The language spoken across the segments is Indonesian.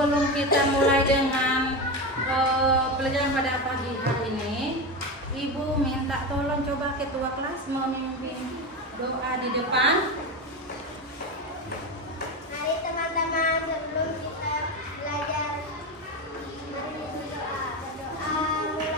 sebelum kita mulai dengan pelajaran pada pagi hari ini, Ibu minta tolong coba ketua kelas memimpin doa di depan. Mari teman-teman, sebelum kita belajar, mari berdoa. Berdoa mulai.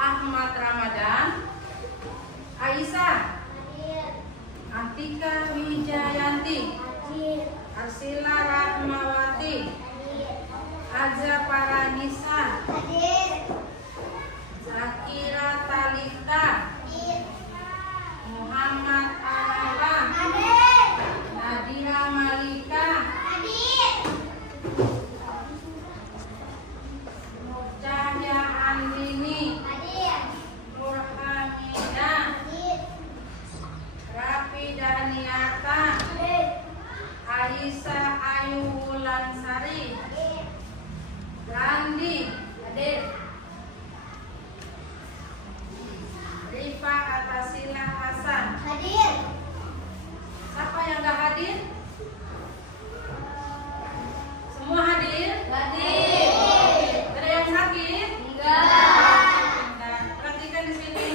Ahmad Ramadan, Aisyah, Antika Wijayanti, Arsila Rahmawati, Aza Paranisa, Zakira Talita, Muhammad Ala, Nadira Malika, Nurjaya Andini, Nurhamida, Rafi Daniata, Aisyah Ayu Wulansari, Randi, hadir. Rifa Atasila Hasan, Hadir. siapa yang gak hadir? Semua hadir? Hadir. Ada yang sakit? Enggak. Nah, perhatikan di sini.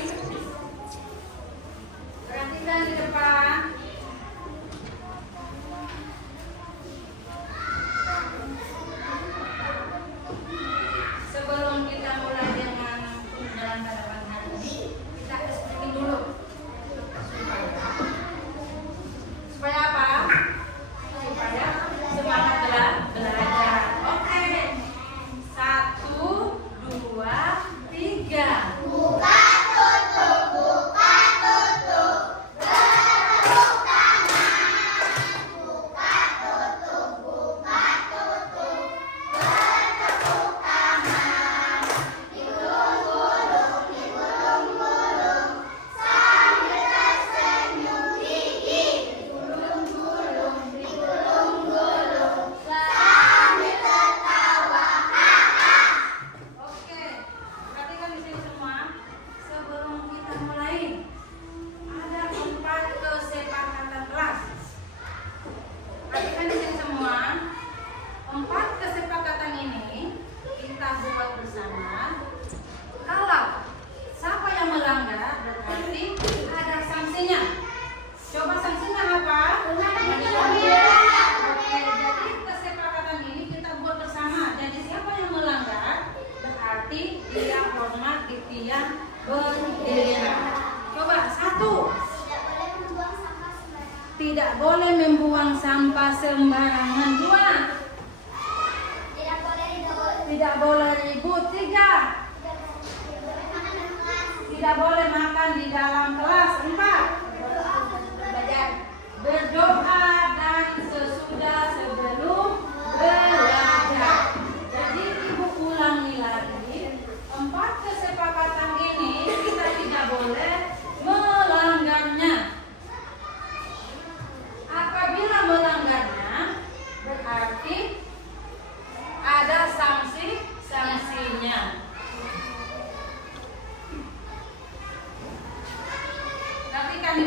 Perhatikan di depan. Sebelum kita mulai dengan pelajaran pada pagi hari ini, kita explain dulu. Supaya apa? Supaya semangat belajar. Oke. 1, 2, 3. Buka tutup, buka tutup. Beruk tangan. Buka tutup, buka tutup. Bertepuk tangan. Digulung-gulung, digulung-gulung. Sambil tersenyum gigi. Digulung-gulung, digulung-gulung. Sambil tertawa. Oke. Perhatikan di sini semua. Sebelum kita mulai, ada 4 kesepakatan kelas. Perhatikan di sini semua. 4 kesepakatan ini kita buat bersama. Kalau siapa yang melanggar, berarti ada sanksinya. Coba sanksinya apa? Oke, jadi kesepakatan ini kita buat bersama. Jadi siapa yang melanggar, berarti dia hormat di tiang bendera. Coba 1. Tidak boleh membuang sampah sembarangan. Tidak boleh membuang sampah sembarangan. 2. Tidak boleh ribut. Tidak boleh ribut. 3. Tidak boleh makan di dalam kelas. Tidak boleh makan di dalam kelas. 4. Berdoa dan sesudah sebelum belajar. Jadi ibu ulangi lagi. 4 kesepakatan ini kita tidak boleh melanggarnya. Apabila melanggarnya, berarti ada sanksinya. Perhatikan di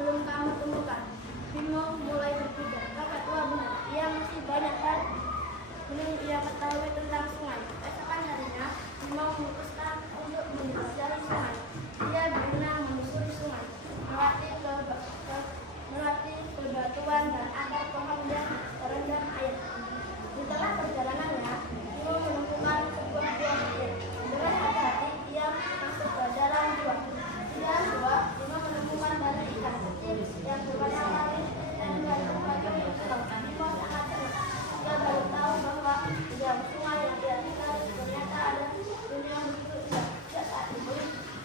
belum kamu temukan. Bimo mulai berpikir, kakak tua benar, ia masih banyak hal belum ia ketahui tentang sungai. Keesokan harinya, Bimo memutuskan untuk menyusuri sungai. Dia berenang menyusuri sungai, melewati bebatuan dan akar pohon yang terendam air. Di tengah perjalanannya, Bimo menemukan sebuah gua kecil. Dengan hati-hati, ia masuk ke dalam gua. Di dalam gua, Bimo menemukan banyak ikan kecil yang berwarna-warni dan berbagai pulau. Bimo sangat senang. Dia baru tahu bahwa di dalam sungai yang dia tinggali ternyata ada dunia yang begitu indah. Sejak saat itu,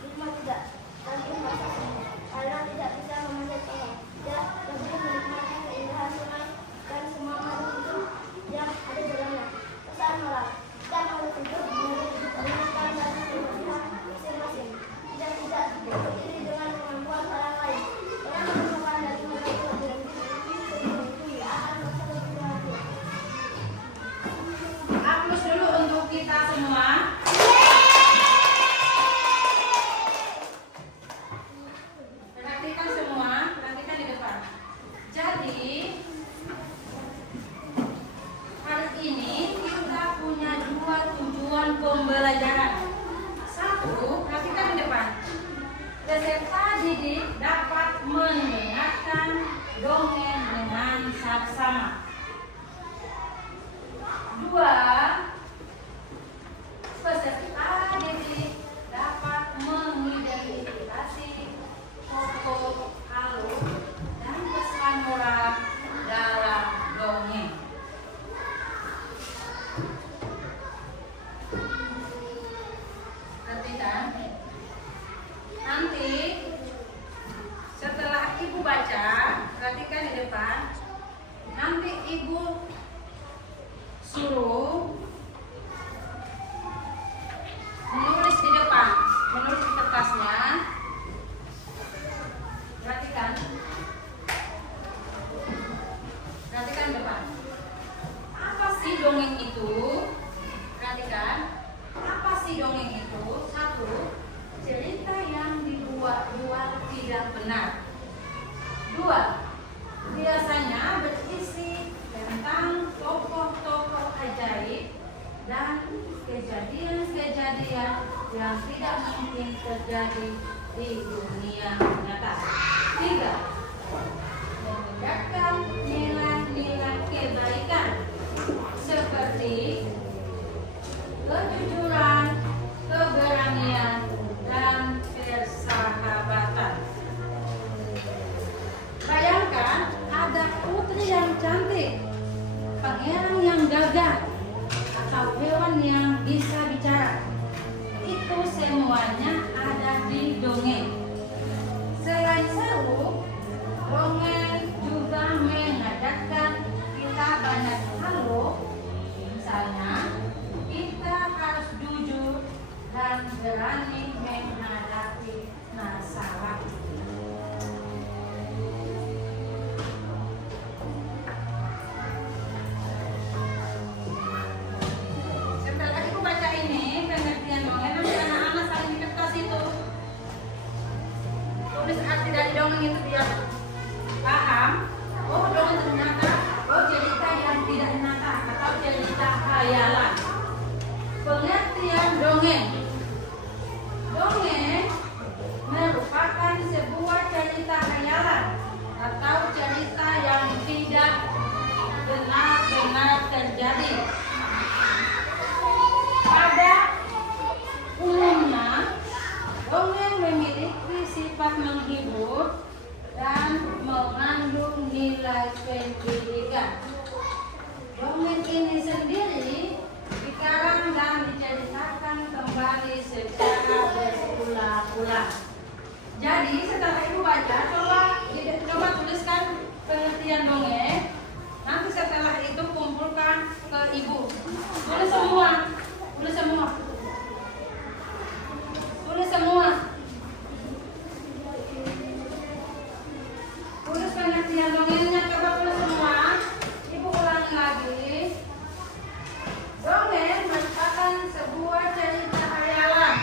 Bimo tidak lagi merasa sunyi karena tidak bisa memanjat pohon. Dia lebih menikmati keindahan sungai dan semua makhluk hidup yang ada dalamnya. Pesan moral: setiap makhluk hidup memiliki keunikan dan kelebihan masing-masing. Tidak berdiri dengan kemampuan orang lain. Dengan menemukan dari makhluk hidup sendiri akan merasa lebih bahagia. Aplaus dulu untuk kita semua. Perhatikan semua, perhatikan di depan. Jadi hari ini kita punya 2 tujuan pembelajaran. 1, perhatikan di depan. Peserta didik dapat mendengarkan dongeng dengan saksama. 2, peserta didik dapat mengidentifikasi tokoh alur dan pesan moral dalam dongeng. Perhatikan. Nanti setelah ibu baca, perhatikan di depan. Nanti ibu suruh menulis di depan, menulis di kertasnya. Perhatikan. Perhatikan depan. Apa sih dongeng itu? Perhatikan. Apa sih dongeng itu? 1, cerita yang dibuat-buat tidak benar. 2, biasanya berisi tentang tokoh-tokoh ajaib dan kejadian-kejadian yang tidak mungkin terjadi di dunia nyata. 3, menegakkan nilai-nilai kebaikan seperti kejujuran, keberanian, dan persahabatan. Bayangkan ada putri yang cantik, pangeran yang gagah, atau hewan yang bisa bicara. Itu semuanya ada di dongeng. Selain seru, dongeng juga mengajarkan kita banyak hal loh. Misalnya, kita harus jujur dan berani menghadapi masalah. Setelah ibu baca ini pengertian dongeng, nanti anak-anak saling di kertas itu tulis arti dari dongeng itu biar paham. Oh, dongeng ternyata cerita yang tidak nyata atau cerita khayalan. Pengertian dongeng. Dongeng merupakan sebuah cerita khayalan atau cerita yang tidak benar-benar terjadi. Pada umumnya, dongeng memiliki sifat menghibur dan mengandung nilai pendidikan. Dongeng ini sendiri dikarang dan diceritakan kembali secara berulang-ulang. Jadi setelah ibu baca, coba tuliskan pengertian dongeng. Nanti setelah itu kumpulkan ke ibu. Tulis semua, tulis semua, tulis semua. Tulis pengertian dongengnya, coba tulis semua. Ibu ulangi lagi. Dongeng merupakan sebuah cerita khayalan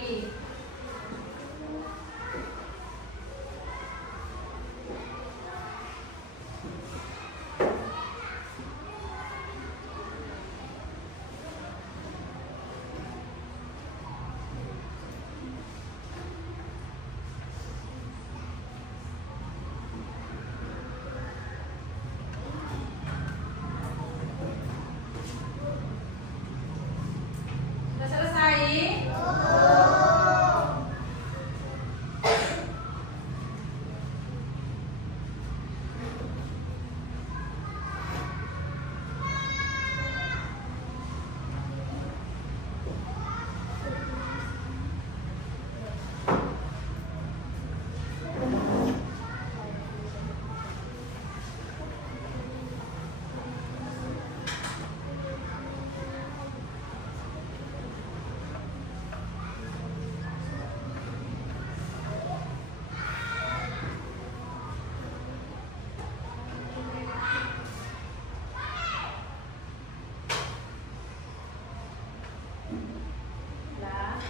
lagi. Sudah selesai? Sudah.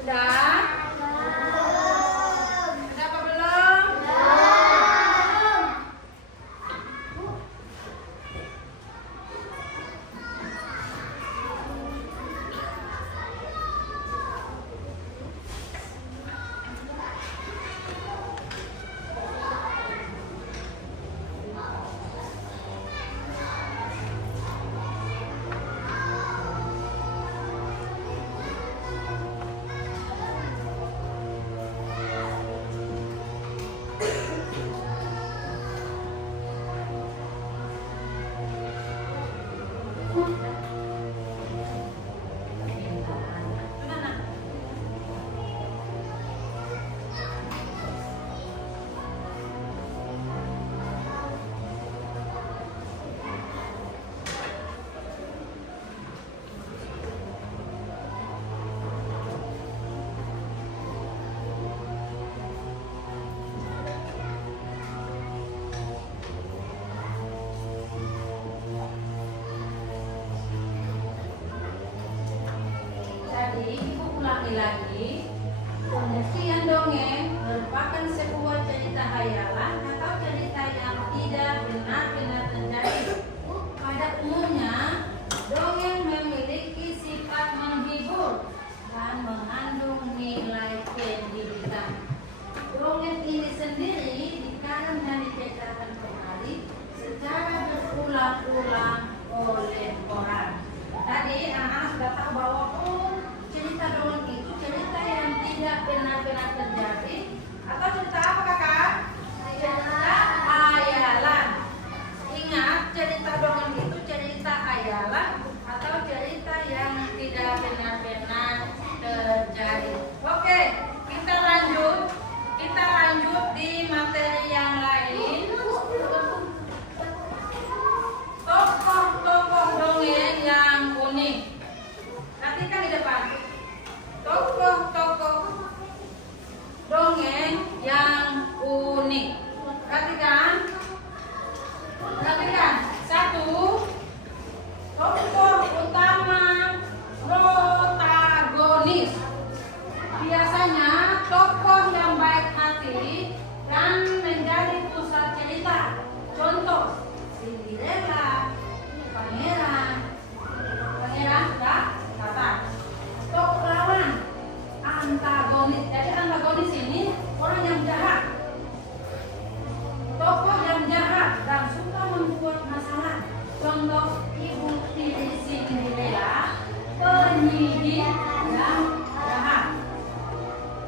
Sudah? Ada apa belum? Gimana? Jadi, ibu ulangi lagi. Pengertian dongeng merupakan sebuah cerita hayalan atau cerita yang tidak benar-benar terjadi. Pada umumnya, dongeng memiliki sifat menghibur dan mengandung nilai pendidikan. Dongeng ini sendiri dikarang dan diceritakan kembali secara berulang-ulang oleh orang. Tadi gejala atau cerita yang tidak benar-benar terjadi. Oke, kita lanjut di materi yang lain. Tokoh-tokoh dongeng yang unik. Perhatikan di depan. Tokoh-tokoh dongeng yang unik. Perhatikan. Satu, tokoh utama protagonis. Biasanya tokoh yang baik hati dan menjadi pusat cerita. Contoh, Cinderella, pangeran kata. Tokoh lawan, antagonis. Jadi antagonis ini orang yang jahat. Tokoh yang jahat dan suka membuat masalah. Contoh, Ibu Tiri Cinderella, penyihir yang jahat.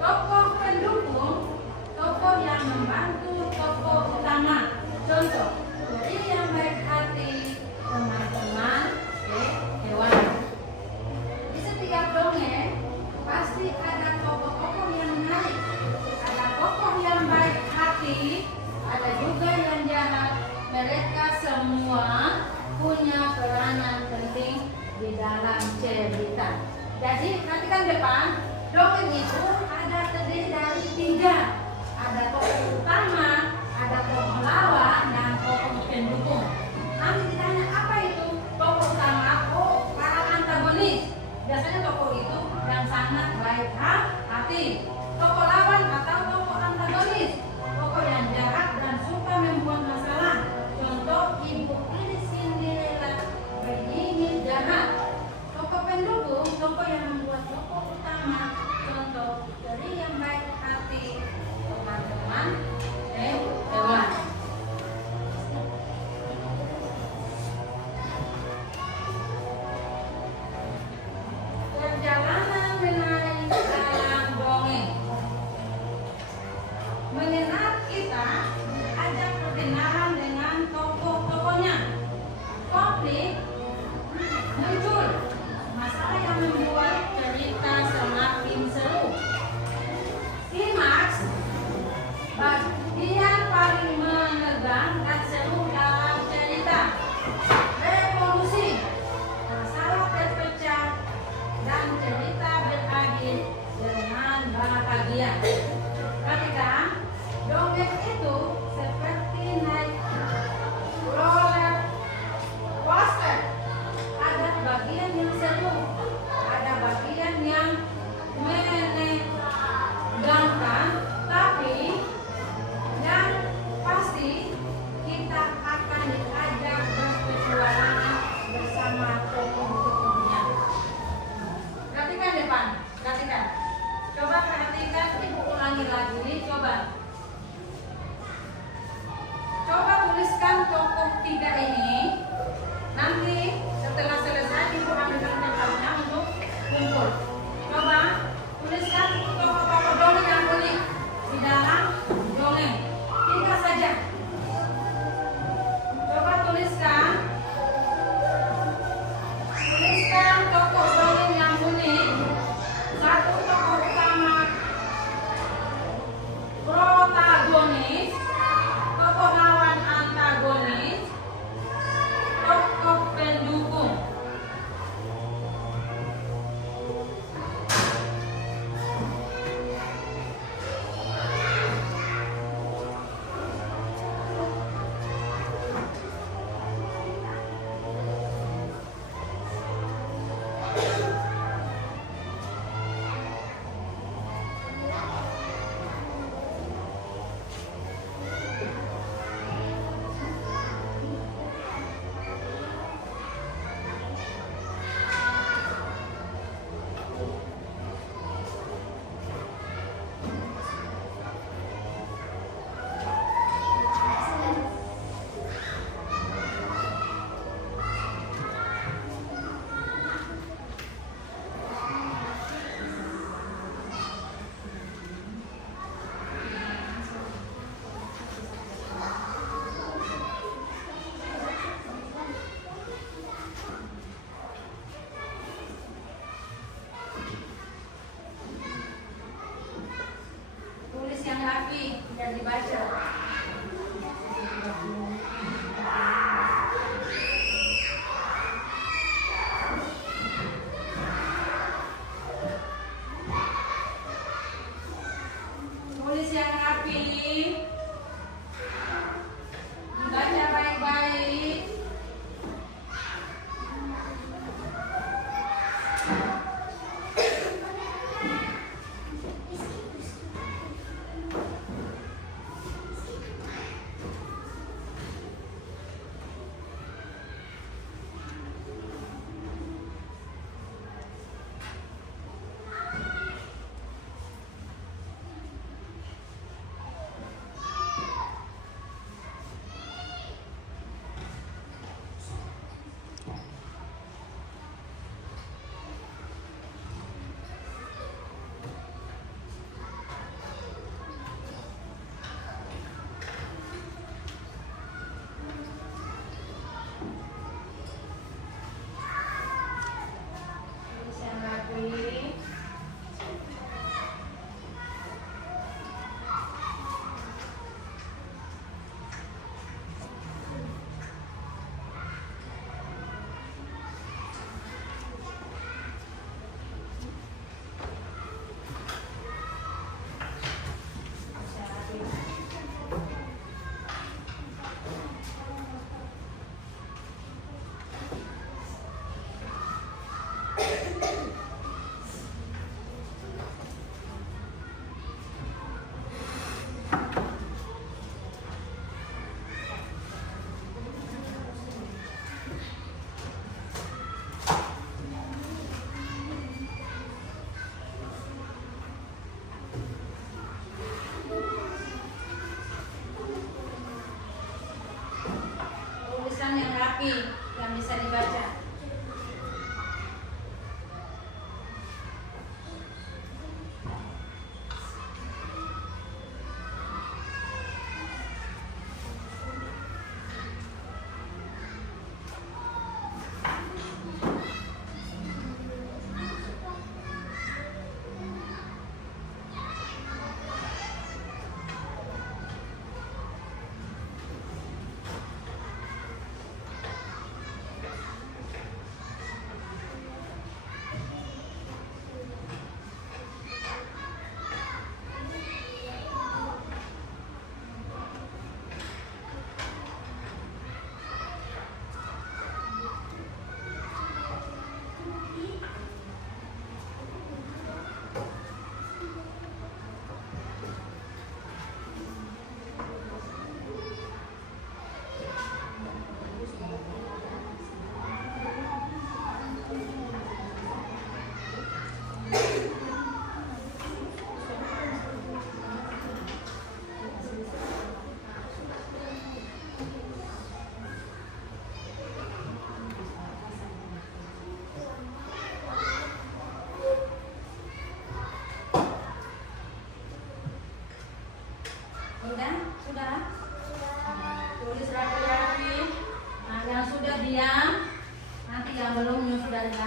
Tokoh pendukung, tokoh yang membantu tokoh utama. Contoh, peri yang baik hati, teman-teman hewan. Di setiap dongeng pasti ada tokoh-tokoh yang menarik. Ada tokoh yang baik hati, ada juga yang jahat. Mereka semua punya peranan penting di dalam cerita. Jadi perhatikan depan, dongeng itu ada terdiri dari 3. Ada tokoh utama, ada tokoh lawan, dan tokoh pendukung. Nanti ditanya apa itu tokoh utama? Oh, para antagonis. Biasanya tokoh itu yang sangat baik hati. Tokoh lawan atau tokoh antagonis, tokoh yang jahat dan suka membuat masalah. Contoh, Ibu Tiri Cinderella, penyihir jahat. Tokoh pendukung, tokoh yang membuat tokoh utama. Contoh, peri yang baik hati, teman-teman hewan. Perjalanan menarik dalam dongeng. Mengenal kita, ajak perkenalan dengan tokoh-tokohnya. Konflik muncul, masalah yang membuat cerita semakin seru. Klimaks, bagian paling menegangkan seru dalam cerita. Revolusi, masalah terpecah dan cerita berakhir dengan bahagia. Ketika dongeng itu seperti naik roller coaster, ada bagian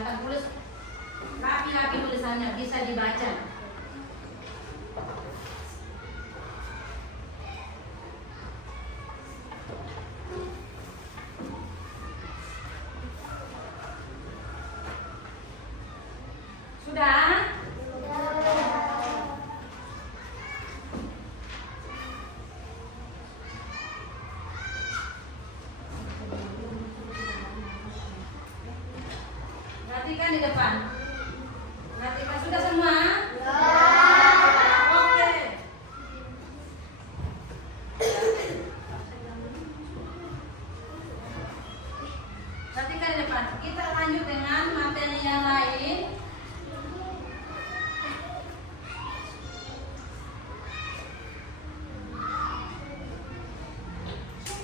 Silakan tulis rapi-rapi tulisannya, bisa dibaca. Sudah? Perhatikan di depan. Perhatikan, sudah semua? Oke. Perhatikan di depan. Kita lanjut dengan materi yang lain.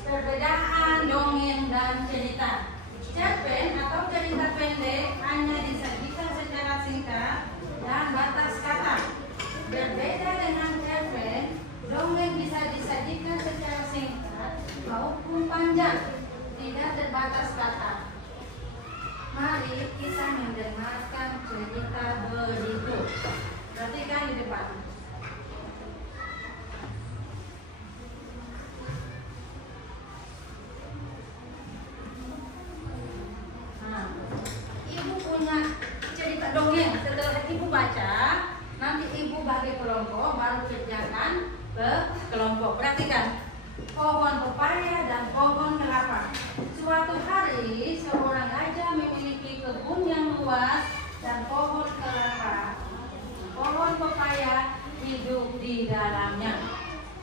Perbedaan dongeng dan cerita. Cerpen atau cerita pendek hanya disajikan secara singkat dan batas kata. Berbeda dengan cerpen, dongeng bisa disajikan secara singkat maupun panjang, tidak terbatas kata. Mari kita mendengarkan cerita berikut. Perhatikan di depan. Ibu punya cerita dongeng. Setelah ibu baca, nanti ibu bagi kelompok, baru kerjakan ke kelompok. Perhatikan, pohon pepaya dan pohon kelapa. Suatu hari seorang raja memiliki kebun yang luas dan pohon kelapa. Pohon pepaya hidup di dalamnya.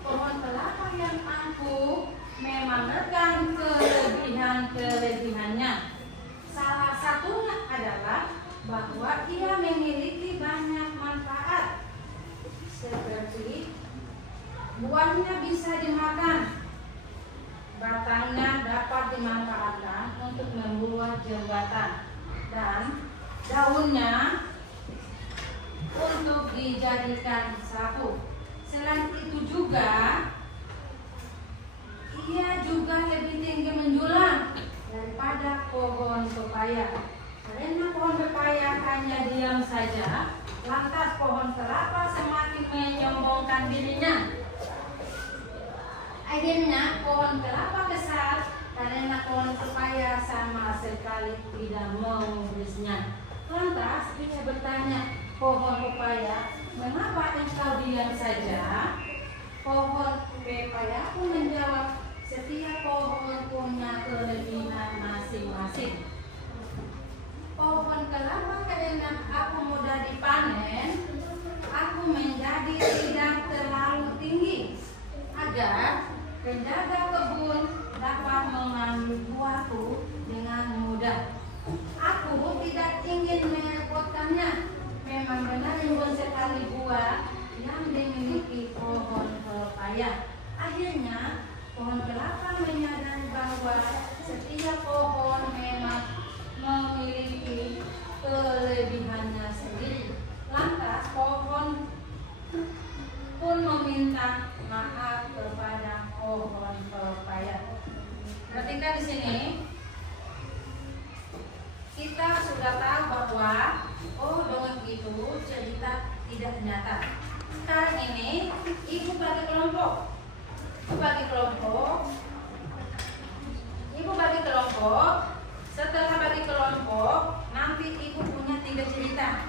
Pohon kelapa yang angkuh memang rekan kelebihannya. Salah satunya adalah bahwa ia memiliki banyak manfaat, seperti buahnya bisa dimakan, batangnya dapat dimanfaatkan untuk membuat jembatan, dan daunnya untuk dijadikan sapu. Selain itu juga, ia juga lebih tinggi menjulang daripada pohon pepaya. Karena pohon pepaya hanya diam saja, lantas pohon kelapa semakin menyombongkan dirinya. Akhirnya pohon kelapa besar karena pohon pepaya sama sekali tidak mengurusnya. Lantas ia bertanya, pohon pepaya, mengapa engkau diam saja? Pohon pepaya pun menjawab, setiap pohon punya kelebihan masing-masing. Pohon kelapa karena aku mudah dipanen, aku menjadi tidak terlalu tinggi, agar penjaga kebun dapat mengambil buahku dengan mudah. Aku tidak ingin merepotkannya. Memang benar rimbun sekali buah yang dimiliki pohon pepaya. Akhirnya pohon kelapa menyadari bahwa setiap pohon memang memiliki kelebihannya sendiri. Lantas pohon pun meminta maaf kepada pohon pepaya. Perhatikan di sini, kita sudah tahu bahwa dongeng itu cerita tidak nyata. Sekarang ini ibu bagi kelompok. Ibu bagi kelompok. Setelah bagi kelompok, nanti ibu punya 3 cerita.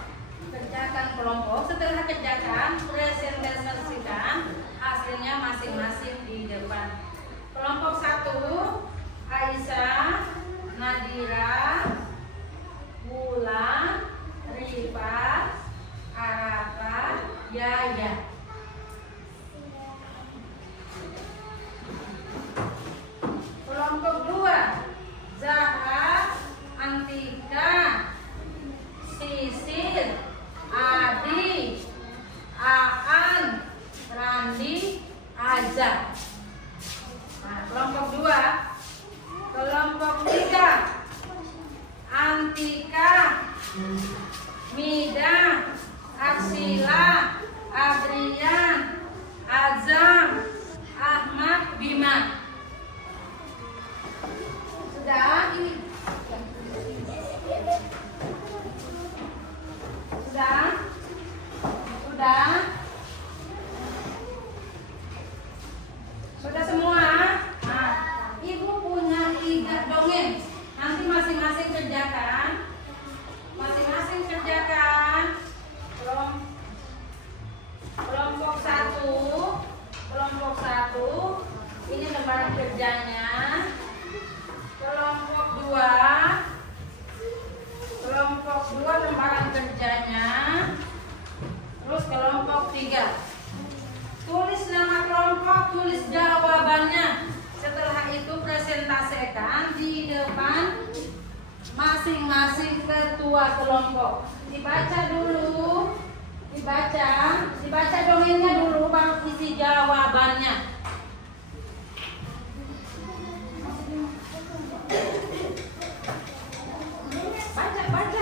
Kerjakan kelompok. Setelah kerjakan, presentasikan hasilnya masing-masing di depan. Kelompok 1, Aisyah, Nadira, Bulan, Rifat, Arafat, Yaya. Kelompok 2, Zahra, Antika, Sisil, Adi, Aan, Randi, Azza. Nah, kelompok 2. Kelompok 3, Antika, Mida, Arsila, Adrian, Azam, Ahmad, Bima. Sudah ini. kelompok. Dibaca dulu, dibaca dongengnya dulu, baru isi jawabannya.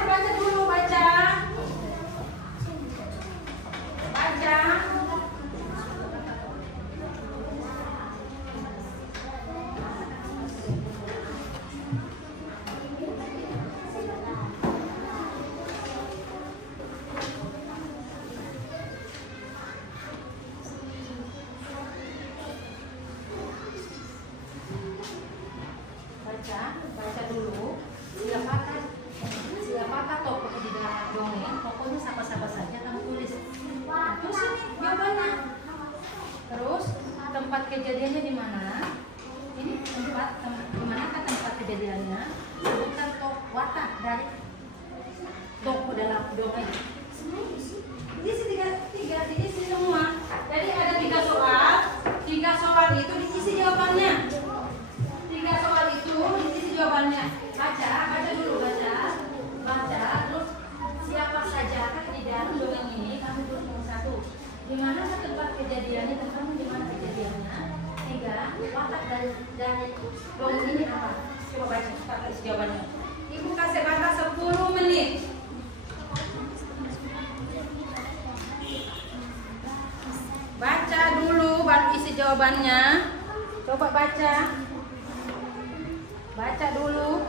Baca dulu, baca. Baca dulu. Siapakah tokoh di dalam dongeng? Pokoknya siapa-siapa saja kamu tulis. Terus ini jawabannya. Terus tempat kejadiannya di mana? Ini di manakah tempat kejadiannya? Sebutkan watak dari tokoh dalam dongeng. Diisi semua. Jadi ada 3 soal. 3 soal itu diisi jawabannya. 3 soal itu diisi jawabannya. Baca dulu, baca. Terus siapa saja di dalam dongeng ini kamu tulis nomor 1. Di mana tempat kejadiannya dan kamu di mana kejadiannya. 3. Watak dari dongeng ini apa? Coba baca, kita isi jawabannya. Ibu kasih batas 10 menit. Baca dulu baru isi jawabannya. Coba baca. Baca dulu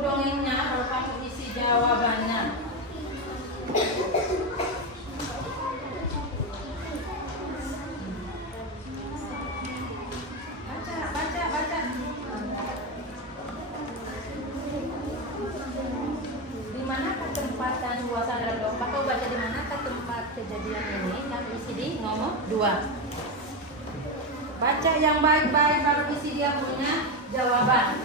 dongengnya baru kamu isi jawabannya. Baca. Di manakah tempat dan suasana dalam dongeng? Atau baca di manakah tempat kejadian ini? Kamu isi di nomor 2. Baca yang baik-baik baru isi dia punya jawaban.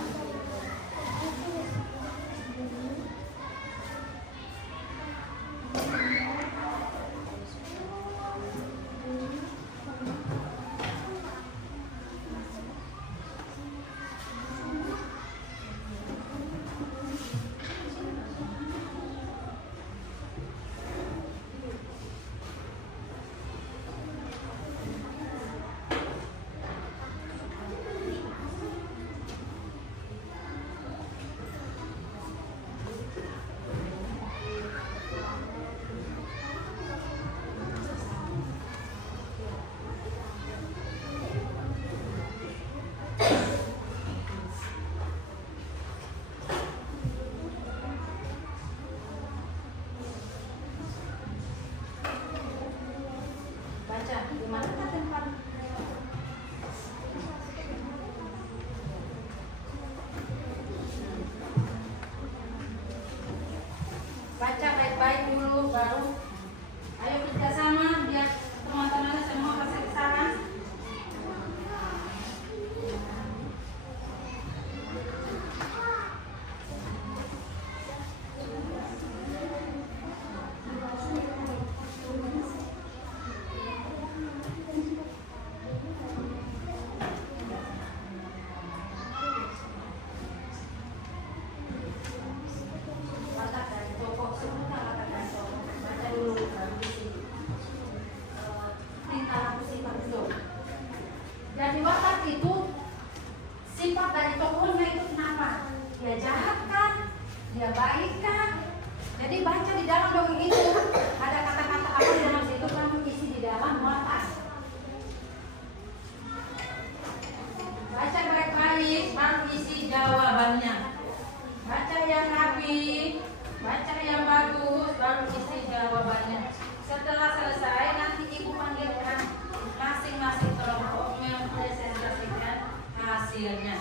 Di manakah tempat? Baca baik-baik dulu baru. Ayo kita sama biar teman-teman semua kasih saran. Jadi watak itu sifat dari tokohnya itu kenapa? Dia jahat kan? Dia baik kan? Jadi baca di dalam dongeng itu ada kata-kata apa di dalam situ kamu isi di dalam watak. Baca baik-baik baru isi jawabannya. Baca yang rapi, baca yang bagus baru isi jawabannya. Setelah selesai nanti ibu panggilkan masing-masing kelompok mempresentasikan hasilnya.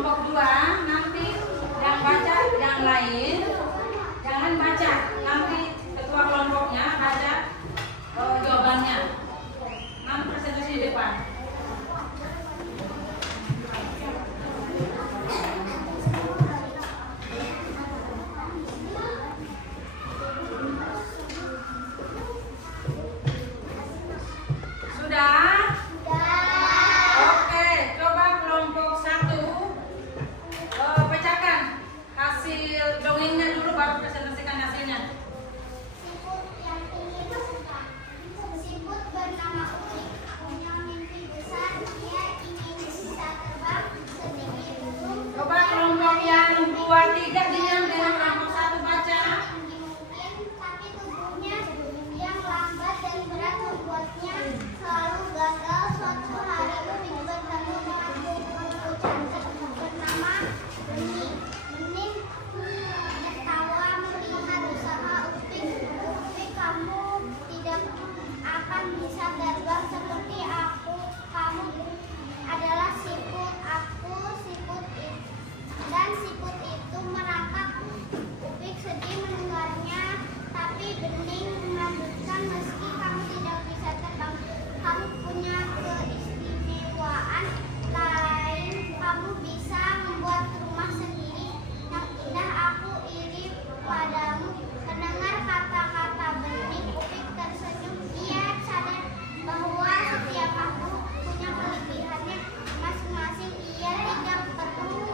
kelompok 2 nanti yang baca yang lain jangan baca, nanti ketua kelompoknya baca jawabannya. Nanti presentasi di depan. Sudah? Oke, coba kelompok 1 pecahkan hasil dongengnya dulu baru presentasikan hasilnya. Siput yang ingin bersuka. Siput bernama Urik punya mimpi besar. Dia ingin bisa terbang setinggi gunung. Coba kelompok yang 2, 3 diam dengan kelompok 1 baca. Tinggi mungkin, tapi tubuhnya yang lambat dan berat membuatnya selalu gagal. Suatu hari Urik bertemu dengan kupu-kupu cantik bernama Bening. Bening tertawa melihat usaha Upik. Upik, kamu tidak akan bisa terbang seperti aku. Kamu adalah siput, aku siput itu. Dan siput itu merangkak. Upik sedih mendengarnya, tapi Bening melanjutkan, meski kamu tidak bisa terbang, kamu punya keistimewaan lain. Kamu bisa membuat rumah sendiri yang indah. Aku iri padamu. Mendengar kata-kata Bening, Upik tersenyum. Dia sadar bahwa setiap makhluk punya kelebihannya masing-masing. Ia tidak perlu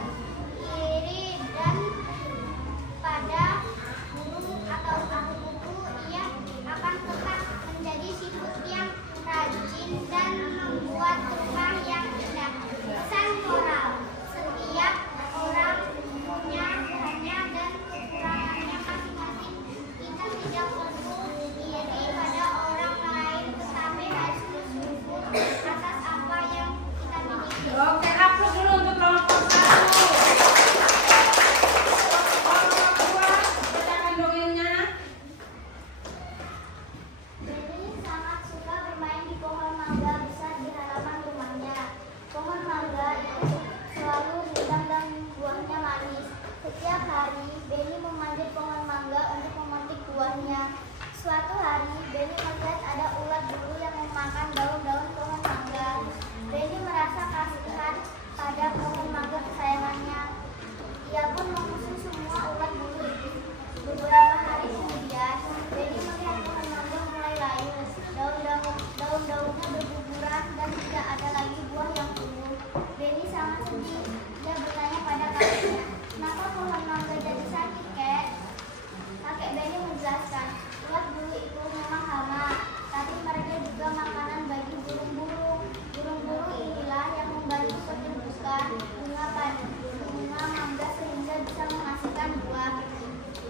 iri dan pada burung atau kupu-kupu. Ia akan tetap menjadi siput yang rajin dan membuat rumah yang indah. Pesan moral: setiap orang punya kelebihannya dan kekurangannya masing-masing. Kita tidak perlu iri pada orang lain, tetapi harus bersyukur atas apa yang kita miliki. Oke, hapus dulu untuk kelompok 1. Kelompok 2 bacakan dongengnya. Bening sangat suka bermain di pohon mangga besar di halaman rumahnya. Pohon mangga itu selalu rindang dan buahnya manis. Setiap hari, Bening memanjat pohon mangga untuk memetik buahnya. Suatu hari, Bening melihat ada ulat bulu yang memakan daun-daun pohon mangga. Bening merasa kasihan pada pohon mangga kesayangannya. Ia pun mengusir semua ulat bulu itu. Beberapa hari kemudian, Bening melihat pohon mangga mulai layu. Daun-daunnya berguguran dan tidak ada lagi buah yang tumbuh. Bening sangat sedih. Dia bertanya pada kakeknya, "Kenapa pohon mangga jadi sakit, Kek?" Kakek Bening menjelaskan, ulat bulu itu memang hama, tapi mereka juga makanan bagi burung-burung. Burung-burung inilah yang membantu pertumbuhan bunga mangga sehingga bisa menghasilkan buah.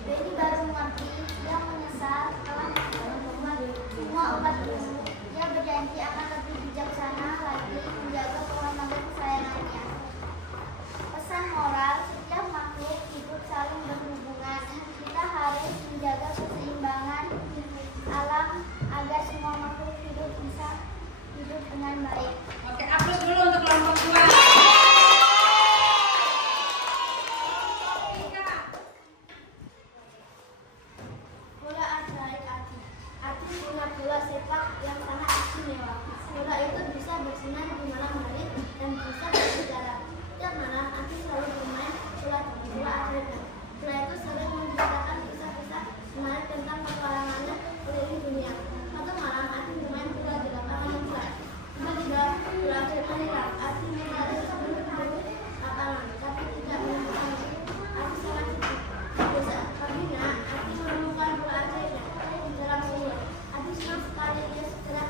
Bening baru mengerti. Dia menyesal telah membunuh semua ulat bulu. Dia berjanji akan lebih bijaksana lagi menjaga pohon mangga kesayangannya. Pesan moral: setiap makhluk hidup saling berhubungan. Kita harus menjaga keseimbangan alam agar semua makhluk hidup bisa hidup dengan baik. Oke, hapus dulu untuk kelompok 2. Bola ajaib Ati. Ati punya bola sepak yang sangat istimewa. Bola itu bisa bersinar di malam hari dan bisa berbicara. Setiap malam Ati selalu bermain bola ajaib. Bola itu sering menceritakan kisah-kisah menarik tentang petualangannya keliling dunia. Suatu malam Ati bermain bola di lapangan yang besar. Tiba-tiba bola ajaib hilang. Ati mencari seluruh lapangan, tapi tidak menemukannya. Ati sangat sedih. Besok paginya, Ati menemukan bola ajaibnya di dalam sumur. Ati senang sekali. Dia segera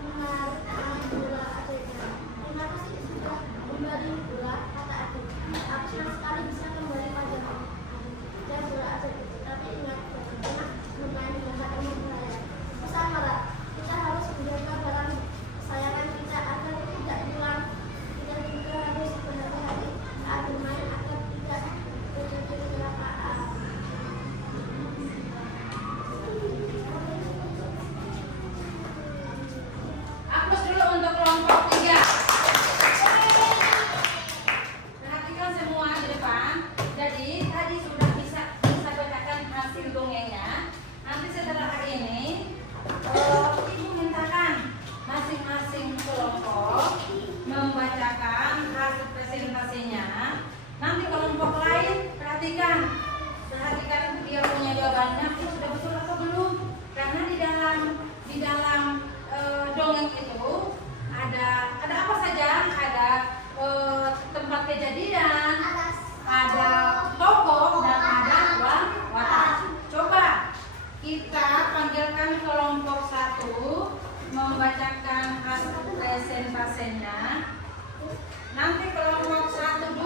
menarik bola ajaibnya. "Terima kasih sudah memberi bola," kata Ati. "Aku senang sekali bisa kembali padamu dan bola ajaib itu. Tapi ingat, jangan pernah bermain dengan hatimu berbahaya." Pesan moral: kita harus menjaga barang kesayangan kita agar tidak pasen-pasennya. Nanti kelompok 1, 2.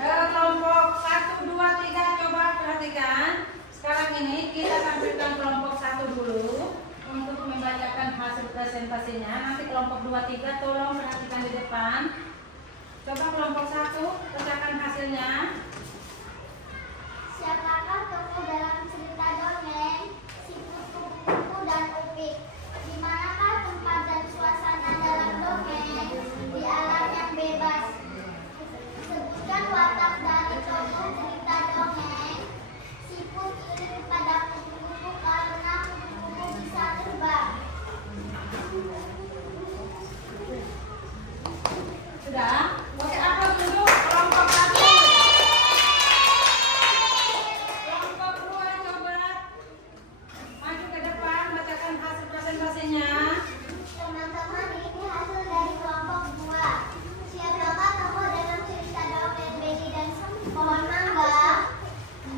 Kelompok 1, 2, 3 coba perhatikan. Sekarang ini kita tampilkan kelompok 1 dulu untuk membacakan hasil presentasinya. Nanti kelompok 2, 3 tolong perhatikan di depan. Coba kelompok 1 bacakan hasilnya. Siapakah tokoh dalam cerita dongeng Si Kupu-Kupu dan Upik? Di manakah tempat dan suasana dalam dongeng? Di alam yang bebas. Sebutkan watak dari tokoh cerita dongeng. Siput iri pada kupu-kupu karena kupu-kupu bisa terbang. Sudah? Oke, apa dulu kelompok 1? Kelompok 2 coba maju ke depan bacakan hasil presentasinya. Teman-teman, ini hasil dari kelompok 2. Siapakah tokoh dalam cerita dongeng Benny dan Pohon Mangga?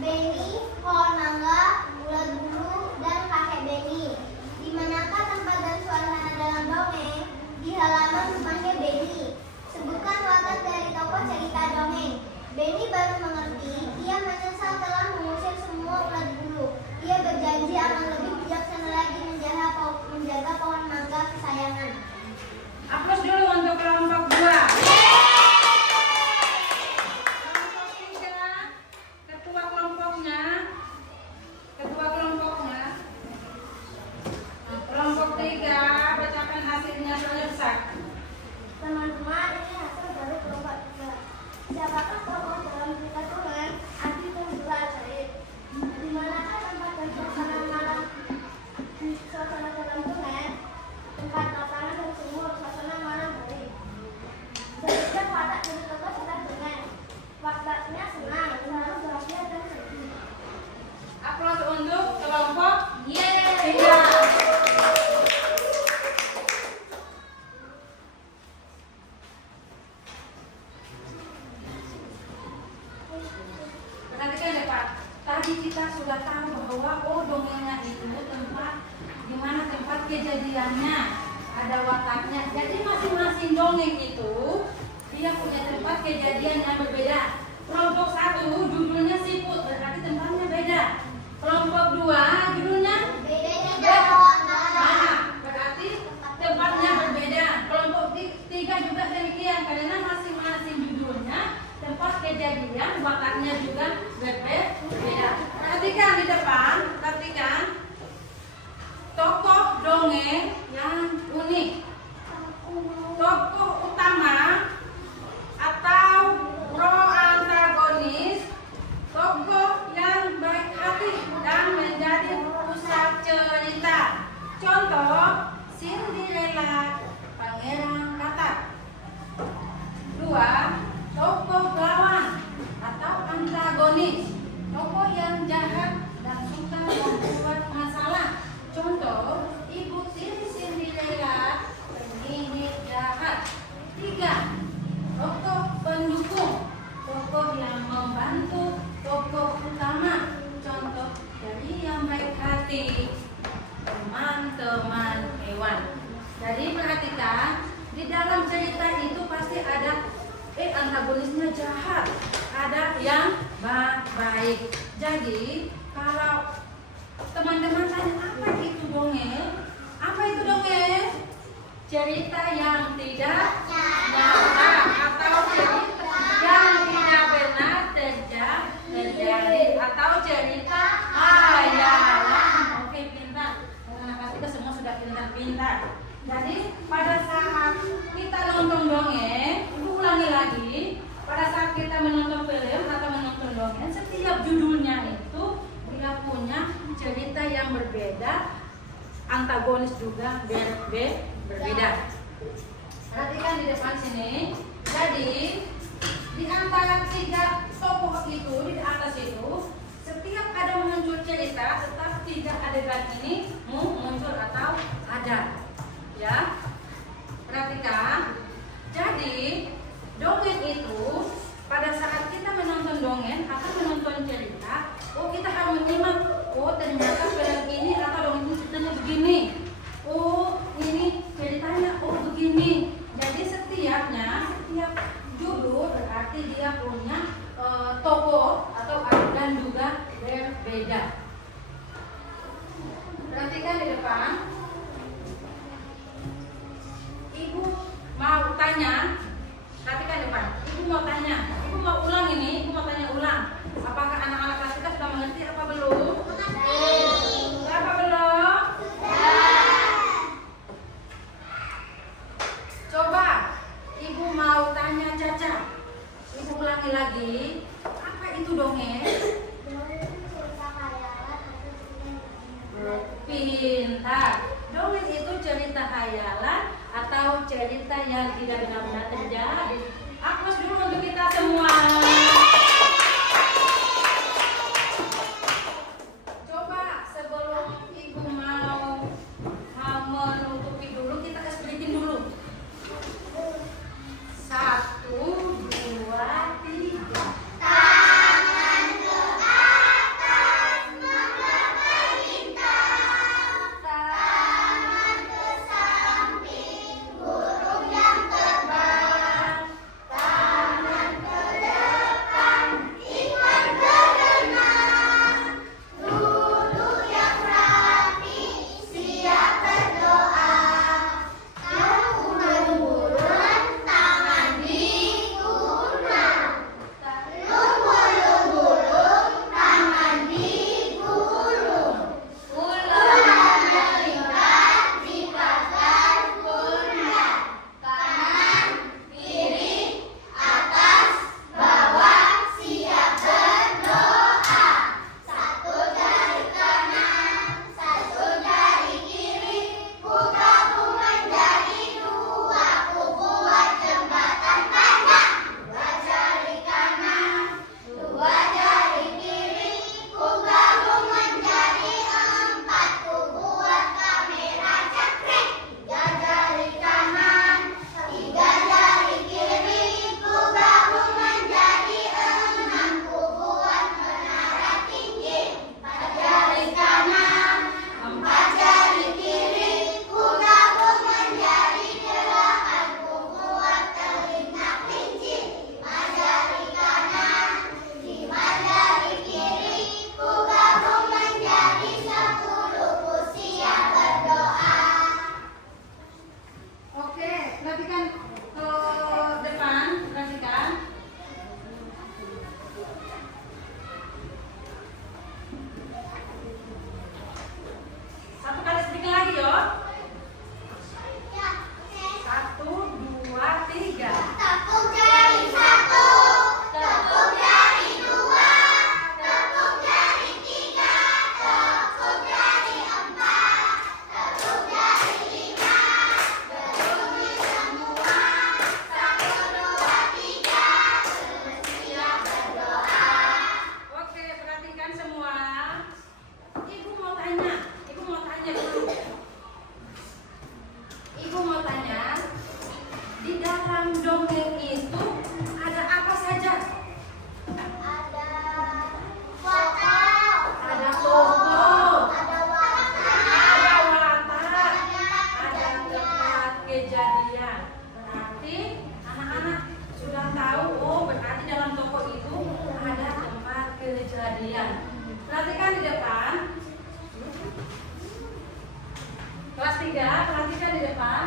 Benny, Pohon Mangga, Ulat Bulu, dan Kakek Benny. Di manakah tempat dan suasana dalam dongeng? Di halaman rumahnya Benny. Sebutkan watak dari tokoh cerita dongeng. Benny baru mengerti, ia menyesal telah mengusir semua ulat bulu. Ia berjanji akan lebih bijaksana lagi menjaga pohon mangga kesayangan. Aplaus dulu untuk kelompok 2. Kelompok 3, ketua kelompoknya. Nah, kelompok 3 bacakan hasilnya selesai. Teman-teman, ini hasil dari kelompok 3. Siapakah tokoh dalam cerita dongeng Adi dan Dua Ajaib? Di manakah tempat dan suasana dalam dongeng? Tempat tantangan dan sumur, suasana malam hari. Sebutkan watak dari tokoh cerita dongeng. Wataknya senang, selalu bahagia dan sedih. Aplaus untuk kelompok 3. Perhatikan ya Pak, tadi kita sudah tahu bahwa dongengnya itu tempat di mana tempat kejadiannya, ada wataknya. Jadi masing-masing dongeng itu dia punya tempat kejadian yang berbeda. Kelompok 1 judulnya siput, berarti tempatnya beda. Kelompok 2 judulnya berarti tempatnya berbeda. Kelompok 3 juga demikian, karena masing-masing judulnya tempat kejadian, wataknya juga berbeda. Perhatikan di depan, perhatikan tokoh dongeng yang unik. Tokoh utama atau pro-antagonis, tokoh yang baik hati dan menjadi pusat cerita. Contoh, Cinderella, Pangeran Katak. 2. Tokoh lawan atau antagonis, tokoh yang jahat dan suka membuat masalah. Contoh, Ibu Tiri Cinderella, penyihir jahat. 3. Tokoh pendukung, tokoh yang membantu tokoh utama. Contoh dari yang baik hati, teman-teman hewan. Jadi perhatikan, di dalam cerita itu pasti ada antagonisnya jahat, ada yang baik. Jadi kalau teman-teman tanya apa itu dongeng? Apa itu dongeng? Cerita yang tidak nyata atau cerita yang tidak benar terjadi atau cerita hayalan. Oke, pintar. Karena pasti kita semua sudah pintar. Jadi pada saat kita nonton dongeng, ibu ulangi lagi. Pada saat kita menonton film atau menonton dongeng, setiap judulnya itu dia punya cerita yang berbeda, antagonis juga berbeda. Perhatikan di depan sini. Jadi di antara 3 tokoh itu, di atas itu, setiap ada muncul cerita, tetap 3 adegan ini muncul atau ada. Ya, perhatikan. Jadi dongeng itu pada saat kita menonton dongeng atau menonton cerita, kita harus menyimak. Ternyata film ini atau dongeng ini ceritanya begini. Ini ceritanya begini. ulangi lagi. Apa itu dongeng? Dongeng itu cerita khayalan atau cerita yang Pintar. Dongeng itu cerita khayalan atau cerita yang tidak benar-benar terjadi. Aplaus dulu untuk kita semua. Coba sebelum ibu mau menutupi dulu, kita explain dulu. 1, 2, 3. Perhatikan di depan. Kelas 3, perhatikan di depan.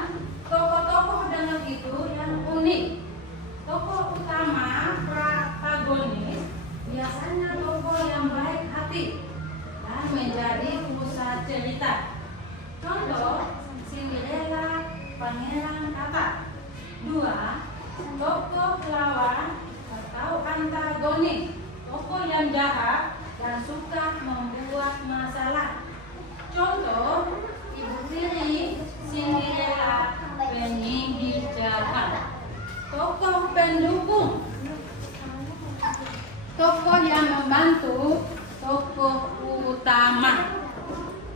Tokoh-tokoh dalam itu yang unik. Tokoh utama, protagonis, biasanya tokoh yang baik hati dan menjadi pusat cerita. Contoh, Cinderella, Pangeran Katak. 2, tokoh lawan atau antagonis, tokoh yang jahat dan suka membuat masalah. Contoh, Ibu Tiri, Cinderella, penyihir jahat. Tokoh pendukung, tokoh yang membantu, tokoh utama.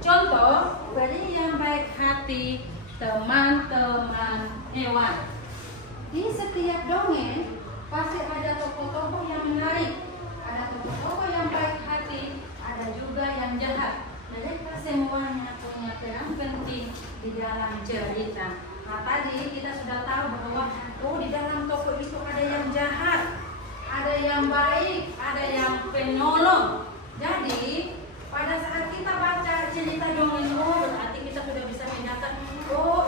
Contoh, peri yang baik hati, teman-teman hewan. Di setiap dongeng pasti ada tokoh-tokoh yang menarik, ada tokoh-tokoh yang baik hati, ada juga yang jahat. Mereka semuanya punya peran penting di dalam cerita. Nah, tadi kita sudah tahu bahwa di dalam tokoh itu ada yang jahat, ada yang baik, ada yang penolong. Jadi pada saat kita baca cerita dongeng, berarti kita sudah bisa mencatat,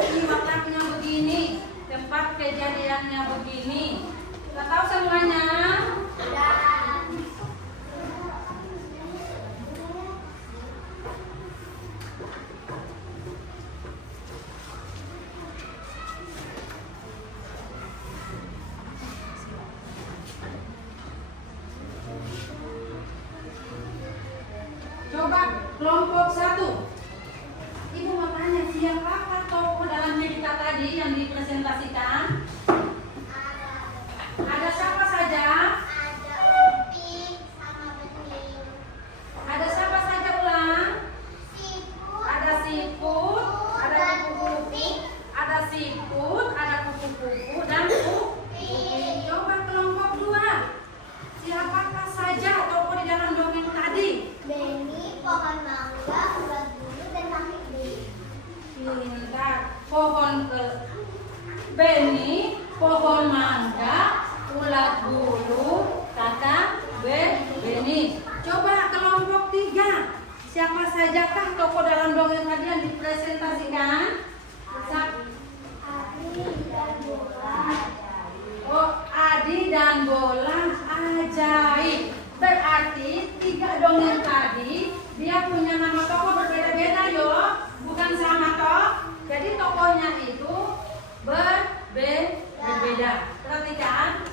ini wataknya begini, tempat kejadiannya begini. Kita tahu semuanya? kelompok 1. Ibu mau tanya, siapakah tokoh dalam cerita tadi yang dipresentasikan? Ada siapa saja? Ada Upin sama Bening. Ada siapa saja ulang? Siput. Ada siput, ada kupu-kupu, ada siput, ada kupu-kupu dan upin. Coba kelompok 2. Siapakah saja tokoh di dalam dongeng tadi? Beni, pohon mangga, ulat bulu, dan langit biru. Pintar. Beni, pohon mangga, ulat bulu, kata Beni. Coba kelompok 3. Siapa sajakah tokoh dalam dongeng tadi yang dipresentasikan? Adi dan bola. Oh, Adi dan bola ajaib. Berarti 3 dongeng tadi dia punya nama tokoh berbeda-beda yo, bukan sama toh. Jadi tokohnya itu berbeda. Perhatikan.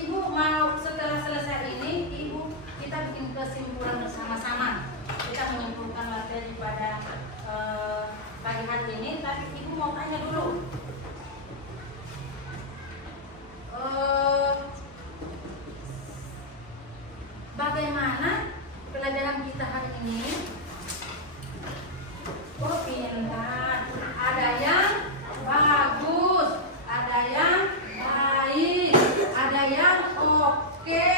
Ibu mau setelah selesai ini, kita bikin kesimpulan bersama-sama. Kita menyimpulkan materi pada pagi hari ini. Tapi ibu mau tanya dulu. Bagaimana pelajaran kita hari ini? Oh, pintar. Ada yang bagus, ada yang baik, ada yang oke,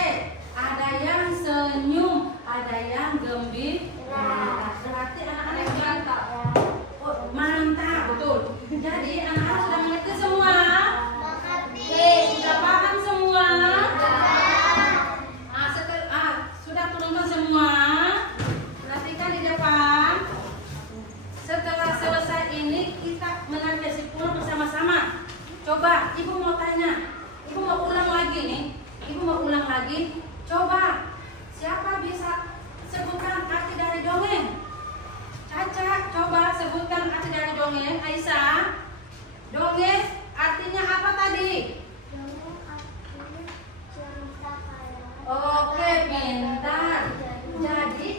ada yang senyum, ada yang gembira. Berarti anak-anak mantap. Oh, mantap, betul. Jadi anak-anak sudah mengerti semua? Sudah paham semua? Sudah turunkan semua? Perhatikan di depan. Setelah selesai ini kita menarik kesimpulan bersama-sama. Coba, ibu mau tanya. Ibu mau ulang lagi nih. Ibu mau ulang lagi. Coba, siapa bisa sebutkan arti dari dongeng? Caca, coba sebutkan arti dari dongeng. Aisyah, dongeng artinya apa tadi? Dongeng artinya cerita kayak. Oke, pintar. Jadi